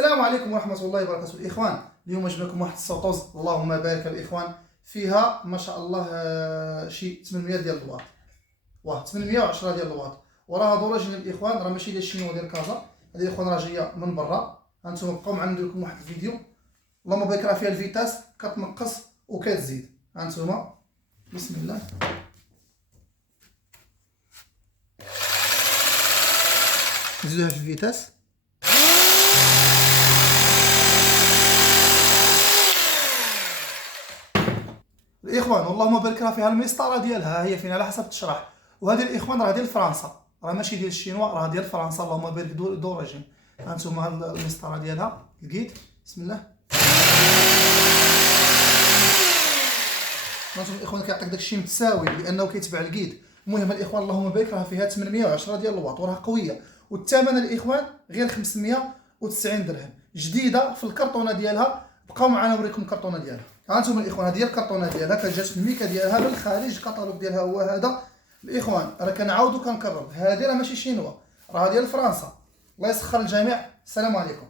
السلام عليكم ورحمة الله وبركاته الإخوان. اليوم جبنا لكم واحد السوطوز اللهم بارك الإخوان، فيها ما شاء الله شي 800 ديال الواط، واه 810 ديال الواط. وراه هادو راه جايين الإخوان، راه ماشي ديال الشينوا ديال كازا، هادي الإخوان راه جاية من برا. هانتوما بقاو معنا ندير لكم واحد الفيديو اللهم بارك، راه فيها الفيتاس كتنقص وكتزيد. هانتوما بسم الله. نزيدوها في الفيتاس. الاخوان اللهم بارك راه فيها المسطره ديالها، هي فين على حسب التشرح. وهذه الاخوان راه ديال فرنسا، راه ماشي ديال الشينوا، راه ديال فرنسا اللهم بارك دوريجين. هانتوما المسطره ديالها لقيت بسم الله. هانتوما الاخوان كيعطيك داكشي متساوي لانه كيتبع الكيد. المهم الاخوان اللهم بارك راه فيها 810 ديال الواط وراه قويه، والثمن الاخوان غير 590 درهم جديده في الكرتونه ديالها. بقاو معنا نوريكم الكرتونه ديالها. هانتوما الاخوان هذه هي الكرتونه ديالها، كتجات في الميكا ديالها بالخارج. الكتالوج ديالها هو هذا الاخوان. راه كنعاود وكنكرر، هذه راه ماشي شينوا، راه ديال فرنسا. الله يسخر الجميع. السلام عليكم.